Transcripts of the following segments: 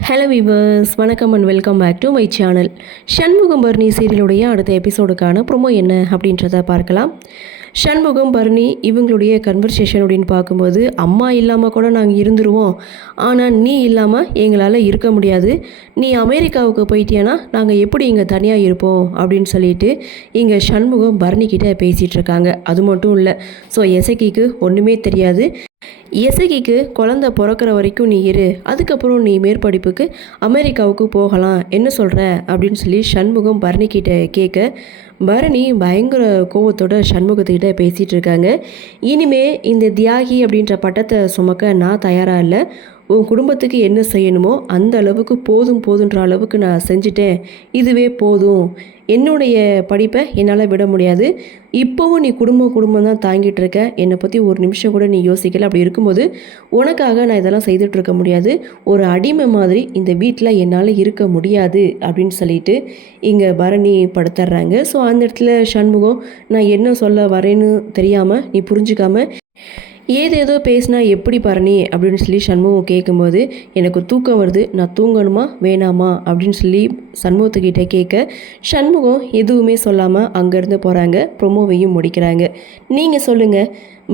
Hello viewers, வணக்கம் and welcome back to my channel. Shanmugam Bharani சீரியலுடைய அடுத்த எபிசோடுக்கான ப்ரோமோ என்ன அப்படின்றத பார்க்கலாம். சண்முகம் பரணி இவங்களுடைய கன்வர்சேஷன் அப்படின்னு பார்க்கும்போது, அம்மா இல்லாமல் கூட நாங்கள் இருந்துருவோம், ஆனால் நீ இல்லாமல் எங்களால் இருக்க முடியாது. நீ அமெரிக்காவுக்கு போயிட்டியானா நாங்கள் எப்படி இங்கே தனியாக இருப்போம் அப்படின்னு சொல்லிட்டு இங்கே சண்முகம் பரணிக்கிட்ட பேசிகிட்டு இருக்காங்க. அது மட்டும் இல்லை, ஸோ எசகிக்கு ஒன்றுமே தெரியாது. எசகிக்கு குழந்த பிறக்கிற வரைக்கும் நீ இரு, அதுக்கப்புறம் நீ மேற்படிப்புக்கு அமெரிக்காவுக்கு போகலாம், என்ன சொல்கிற அப்படின்னு சொல்லி சண்முகம் பரணிக்கிட்ட கேட்க, பரணி பயங்கர கோவத்தோட சண்முகத்துக்கிட்ட பேசிகிட்டு இருக்காங்க. இனிமே இந்த தியாகி அப்படின்ற பட்டத்தை சுமக்க நான் தயாராக இல்லை. உன் குடும்பத்துக்கு என்ன செய்யணுமோ அந்த அளவுக்கு போதுன்ற அளவுக்கு நான் செஞ்சுட்டேன், இதுவே போதும். என்னுடைய படிப்பை என்னால் விட முடியாது. இப்போவும் நீ குடும்பம் தான் தாங்கிட்டு இருக்க, என்னை பற்றி ஒரு நிமிஷம் கூட நீ யோசிக்கல. அப்படி இருக்கும்போது உனக்காக நான் இதெல்லாம் செய்துட்டு இருக்க முடியாது. ஒரு அடிமை மாதிரி இந்த வீட்டில் என்னால் இருக்க முடியாது அப்படின்னு சொல்லிட்டு இங்கே பரணி படுத்துடுறாங்க. ஸோ அந்த இடத்துல சண்முகம், நான் என்ன சொல்ல வரேன்னு தெரியாமல் நீ புரிஞ்சுக்காம ஏதேதோ பேசினா எப்படி பரணி அப்படின்னு சொல்லி சண்முகம் கேட்கும்போது, எனக்கு தூக்கம் வருது, நான் தூங்கணுமா வேணாமா அப்படின்னு சொல்லி சண்முகத்துக்கிட்ட கேட்க, சண்முகம் எதுவுமே சொல்லாமல் அங்கேருந்து போகிறாங்க. ப்ரொமோவையும் முடிக்கிறாங்க. நீங்கள் சொல்லுங்கள்,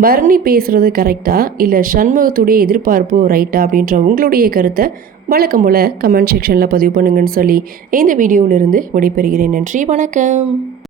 பரணி பேசுகிறது கரெக்டாக இல்லை சண்முகத்துடைய எதிர்பார்ப்பு ரைட்டா அப்படின்ற உங்களுடைய கருத்தை வழக்கம் போல் கமெண்ட் செக்ஷனில் பதிவு பண்ணுங்கன்னு சொல்லி இந்த வீடியோவிலிருந்து விடைபெறுகிறேன். நன்றி, வணக்கம்.